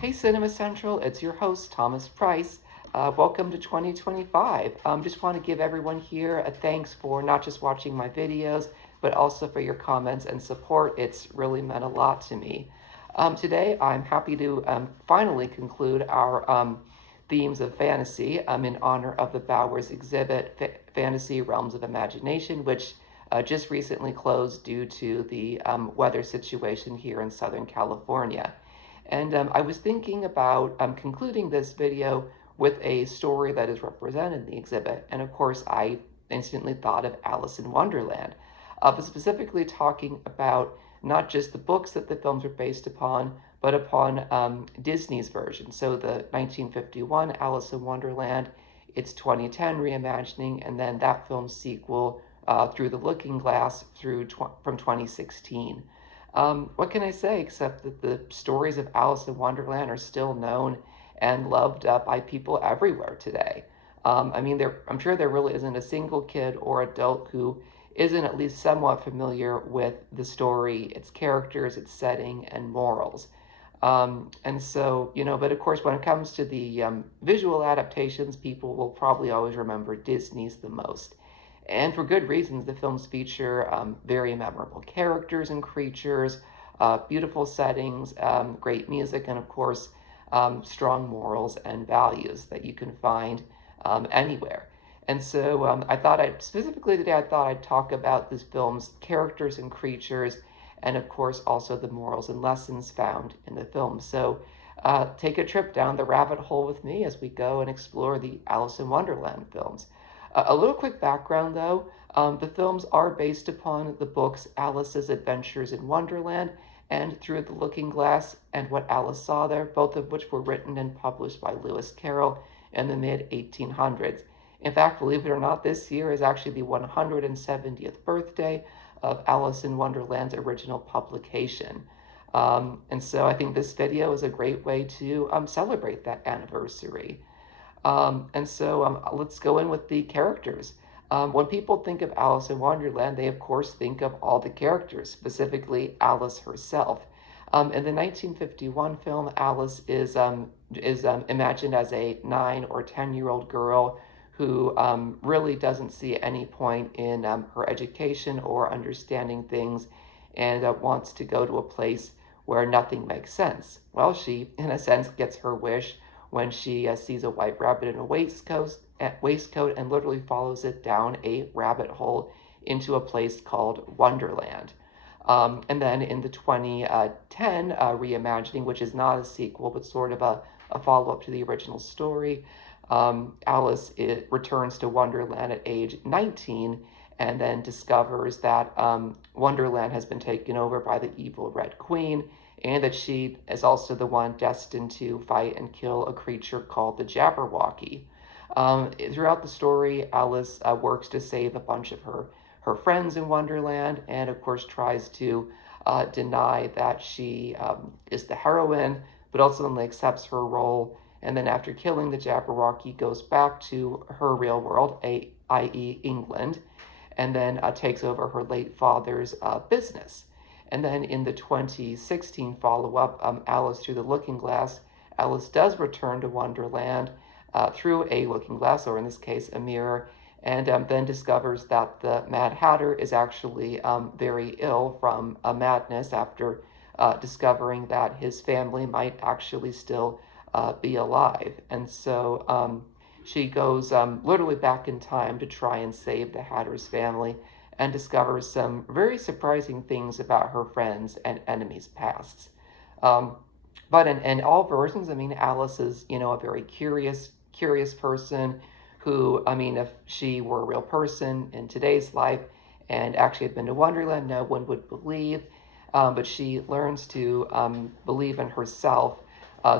Hey, Cinema Central, it's your host, Thomas Price. Welcome to 2025. Just want to give everyone here a thanks for not just watching my videos, but also for your comments and support. It's really meant a lot to me. Today, I'm happy to finally conclude our themes of fantasy in honor of the Bowers exhibit, Fantasy Realms of Imagination, which just recently closed due to the weather situation here in Southern California. And I was thinking about concluding this video with a story that is represented in the exhibit. And of course, I instantly thought of Alice in Wonderland, but specifically talking about not just the books that the films are based upon, but upon Disney's version. So the 1951 Alice in Wonderland, its 2010 reimagining, and then that film's sequel, Through the Looking Glass, from 2016. What can I say except that the stories of Alice in Wonderland are still known and loved by people everywhere today. I'm sure there really isn't a single kid or adult who isn't at least somewhat familiar with the story, its characters, its setting, and morals. But of course, when it comes to the visual adaptations, people will probably always remember Disney's the most. And for good reasons. The films feature very memorable characters and creatures, beautiful settings, great music, and of course, strong morals and values that you can find anywhere. And so specifically today, I thought I'd talk about this film's characters and creatures, and of course, also the morals and lessons found in the film. So take a trip down the rabbit hole with me as we go and explore the Alice in Wonderland films. A little quick background, though. The films are based upon the books Alice's Adventures in Wonderland and Through the Looking Glass and What Alice Saw There, both of which were written and published by Lewis Carroll in the mid-1800s. In fact, believe it or not, this year is actually the 170th birthday of Alice in Wonderland's original publication. And so I think this video is a great way to celebrate that anniversary. Let's go in with the characters. When people think of Alice in Wonderland, they of course think of all the characters, specifically Alice herself. In the 1951 film, Alice is imagined as a 9 or 10-year-old girl who really doesn't see any point in her education or understanding things, and wants to go to a place where nothing makes sense. Well, she, in a sense, gets her wish when she sees a white rabbit in a waistcoat and literally follows it down a rabbit hole into a place called Wonderland. And then in the 2010 reimagining, which is not a sequel, but sort of a follow-up to the original story, Alice returns to Wonderland at age 19 and then discovers that Wonderland has been taken over by the evil Red Queen, and that she is also the one destined to fight and kill a creature called the Jabberwocky. Throughout the story, Alice works to save a bunch of her friends in Wonderland, and of course tries to deny that she is the heroine, but ultimately accepts her role, and then after killing the Jabberwocky, goes back to her real world, i.e. England, and then takes over her late father's business. And then in the 2016 follow-up, Alice Through the Looking Glass, Alice does return to Wonderland through a looking glass, or in this case, a mirror, and then discovers that the Mad Hatter is actually very ill from a madness after discovering that his family might actually still be alive. And so she goes literally back in time to try and save the Hatter's family, and discovers some very surprising things about her friends' and enemies' pasts. But in all versions, Alice is, a very curious person who, if she were a real person in today's life and actually had been to Wonderland, no one would believe. But she learns to believe in herself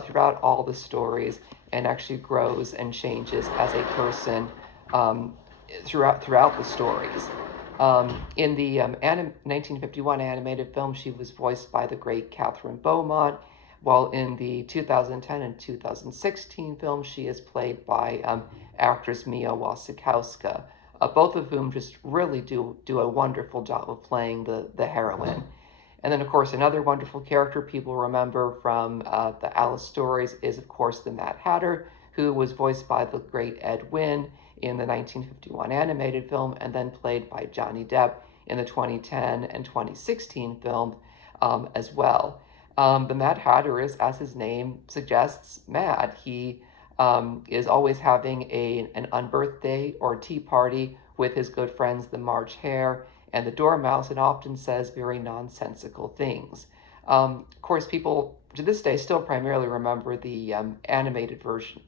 throughout all the stories, and actually grows and changes as a person throughout the stories. In the 1951 animated film, she was voiced by the great Catherine Beaumont, while in the 2010 and 2016 film, she is played by actress Mia Wasikowska, both of whom just really do a wonderful job of playing the heroine. And then, of course, another wonderful character people remember from the Alice stories is, of course, the Mad Hatter, who was voiced by the great Ed Wynn in the 1951 animated film and then played by Johnny Depp in the 2010 and 2016 film as well. The Mad Hatter is, as his name suggests, mad. He is always having an unbirthday or tea party with his good friends, the March Hare and the Dormouse, and often says very nonsensical things. Of course, people to this day still primarily remember the animated version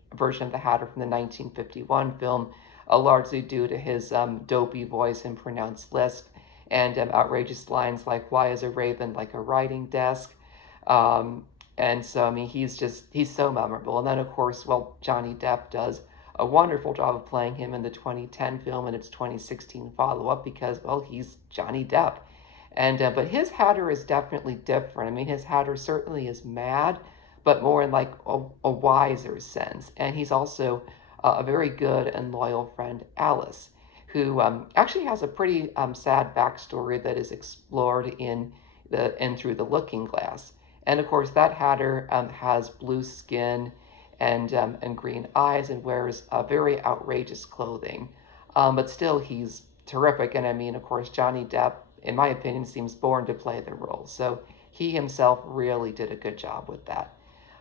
of the Hatter from the 1951 film, largely due to his dopey voice and pronounced lisp, and outrageous lines like "Why is a raven like a writing desk?" Um, and so, I mean, he's so memorable. And then, of course, well, Johnny Depp does a wonderful job of playing him in the 2010 film and its 2016 follow-up because, well, he's Johnny Depp. And but his Hatter is definitely different. I mean, his Hatter certainly is mad, but more in like a wiser sense. And he's also a very good and loyal friend, Alice, who actually has a pretty sad backstory that is explored in through the Looking Glass. And of course, that Hatter has blue skin and green eyes and wears very outrageous clothing. But still, he's terrific. And I mean, of course, Johnny Depp, in my opinion, seems born to play the role. So he himself really did a good job with that.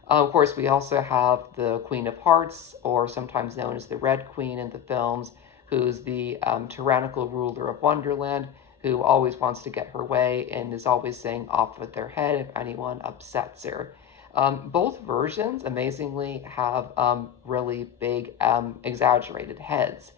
Of course, we also have the Queen of Hearts, or sometimes known as the Red Queen in the films, who's the tyrannical ruler of Wonderland, who always wants to get her way and is always saying off with their head if anyone upsets her. Both versions, amazingly, have really big, exaggerated heads,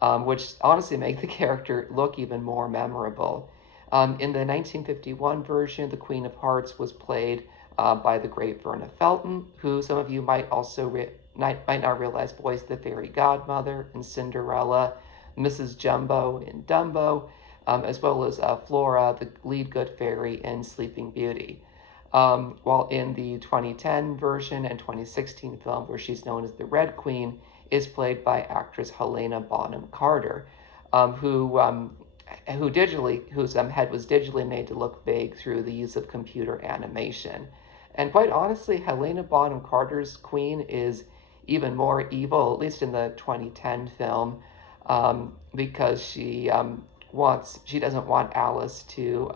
which honestly make the character look even more memorable. In the 1951 version, the Queen of Hearts was played by the great Verna Felton, who some of you might also might not realize voiced the fairy godmother in Cinderella, Mrs. Jumbo in Dumbo, as well as Flora, the lead good fairy in Sleeping Beauty. While in the 2010 version and 2016 film, where she's known as the Red Queen, is played by actress Helena Bonham Carter, whose head was digitally made to look big through the use of computer animation. And quite honestly, Helena Bonham Carter's Queen is even more evil, at least in the 2010 film, because she doesn't want Alice to,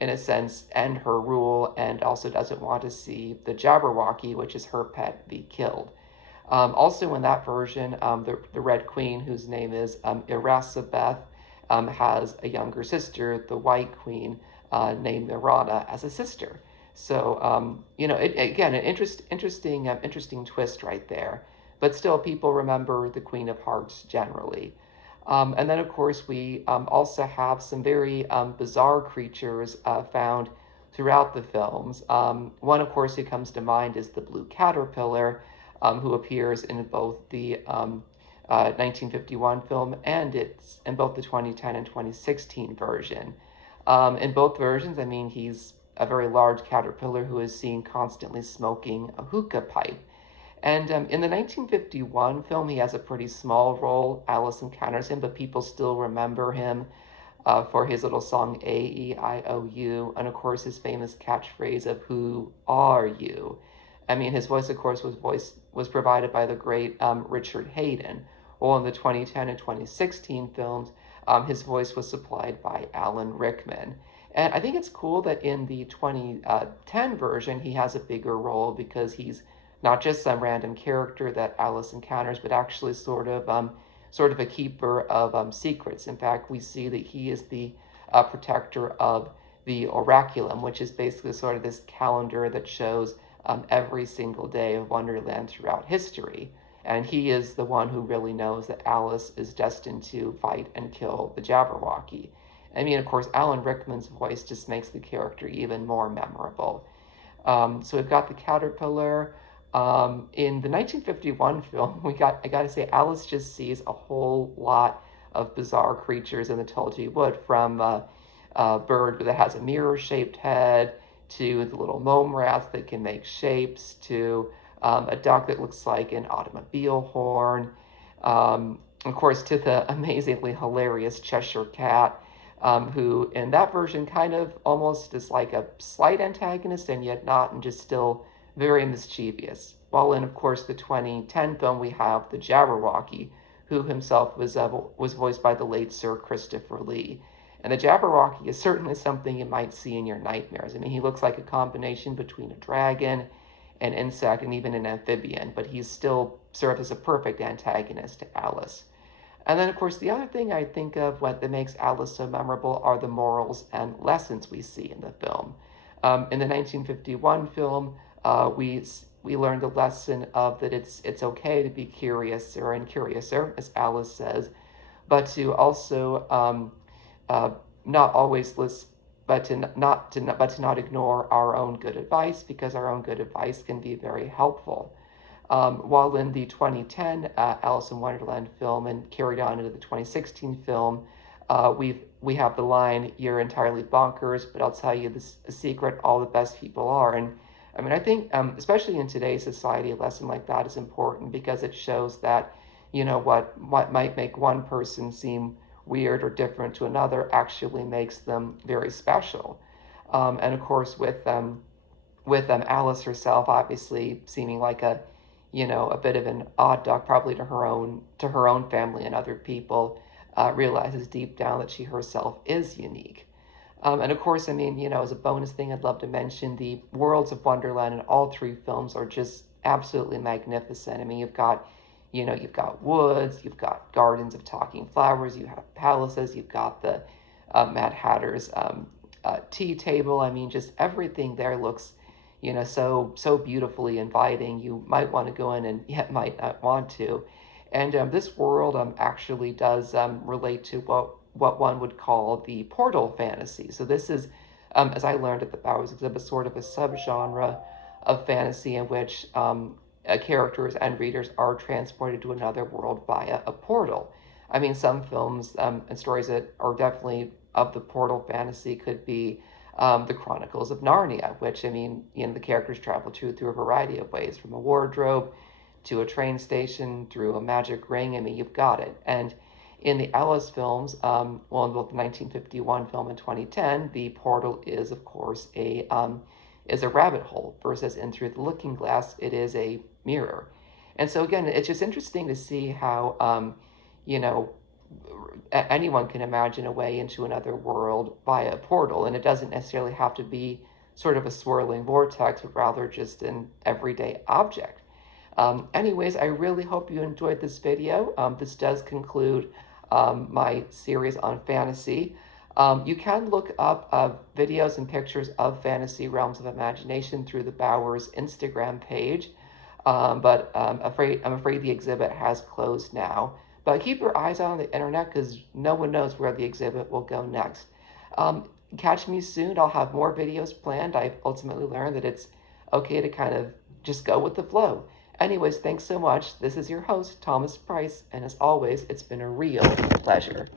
in a sense, end her rule, and also doesn't want to see the Jabberwocky, which is her pet, be killed. Also in that version, the Red Queen, whose name is Irasabeth, has a younger sister, the White Queen, named Miranda, as a sister. So, again, an interesting twist right there. But still, people remember the Queen of Hearts generally. And then, of course, we also have some very bizarre creatures found throughout the films. One, of course, who comes to mind is the blue caterpillar, who appears in both the 1951 film and it's in both the 2010 and 2016 version. In both versions, I mean, he's a very large caterpillar who is seen constantly smoking a hookah pipe. And in the 1951 film, he has a pretty small role. Alice encounters him, but people still remember him for his little song A-E-I-O-U, and of course his famous catchphrase of "Who are you?" I mean, his voice, of course, was provided by the great Richard Haydn. While in the 2010 and 2016 films, his voice was supplied by Alan Rickman. And I think it's cool that in the 2010 version, he has a bigger role because he's not just some random character that Alice encounters, but actually sort of a keeper of secrets. In fact, we see that he is the protector of the oraculum, which is basically sort of this calendar that shows every single day of Wonderland throughout history. And he is the one who really knows that Alice is destined to fight and kill the Jabberwocky. I mean, of course, Alan Rickman's voice just makes the character even more memorable. So we've got the caterpillar. In the 1951 film, I gotta say, Alice just sees a whole lot of bizarre creatures in the Tulgey Wood, from a bird that has a mirror-shaped head, to the little mome rats that can make shapes, to a duck that looks like an automobile horn, of course, to the amazingly hilarious Cheshire Cat, who in that version kind of almost is like a slight antagonist and yet not, and just still very mischievous. While in, of course, the 2010 film, we have the Jabberwocky, who himself was voiced by the late Sir Christopher Lee. And the Jabberwocky is certainly something you might see in your nightmares. I mean, he looks like a combination between a dragon, an insect, and even an amphibian, but he's still served as a perfect antagonist to Alice. And then, of course, the other thing I think of that makes Alice so memorable are the morals and lessons we see in the film. In the 1951 film, we learned the lesson of that it's okay to be curious or incuriouser, as Alice says, but to also not always listen, but to not ignore our own good advice, because our own good advice can be very helpful. While in the 2010 Alice in Wonderland film and carried on into the 2016 film, we have the line, "You're entirely bonkers, but I'll tell you this a secret: all the best people are." And I mean, I think, especially in today's society, a lesson like that is important because it shows that, what might make one person seem weird or different to another actually makes them very special. And of course, with Alice herself, obviously seeming like a bit of an odd duck, probably to her own family and other people, realizes deep down that she herself is unique. And of course, I mean, as a bonus thing, I'd love to mention the worlds of Wonderland in all three films are just absolutely magnificent. I mean, you've got woods, you've got gardens of talking flowers, you have palaces, you've got the Mad Hatter's tea table. I mean, just everything there looks, so beautifully inviting. You might want to go in and yet might not want to. And this world actually does relate to what one would call the portal fantasy. So this is, as I learned at the Bowers exhibit, sort of a subgenre of fantasy in which characters and readers are transported to another world via a portal. I mean, some films and stories that are definitely of the portal fantasy could be the Chronicles of Narnia, which, I mean, the characters travel through a variety of ways, from a wardrobe to a train station, through a magic ring. I mean, you've got it. And in the Alice films, in both the 1951 film and 2010, the portal is, of course, a rabbit hole, versus in Through the Looking Glass, it is a mirror. And so again, it's just interesting to see how, anyone can imagine a way into another world via a portal, and it doesn't necessarily have to be sort of a swirling vortex, but rather just an everyday object. Anyways, I really hope you enjoyed this video. This does conclude my series on fantasy. You can look up videos and pictures of fantasy realms of imagination through the Bowers Instagram page, but I'm afraid the exhibit has closed now. But keep your eyes on the internet, because no one knows where the exhibit will go next. Catch me soon. I'll have more videos planned. I've ultimately learned that it's okay to kind of just go with the flow. Anyways, thanks so much. This is your host, Thomas Price, and as always, it's been a real pleasure.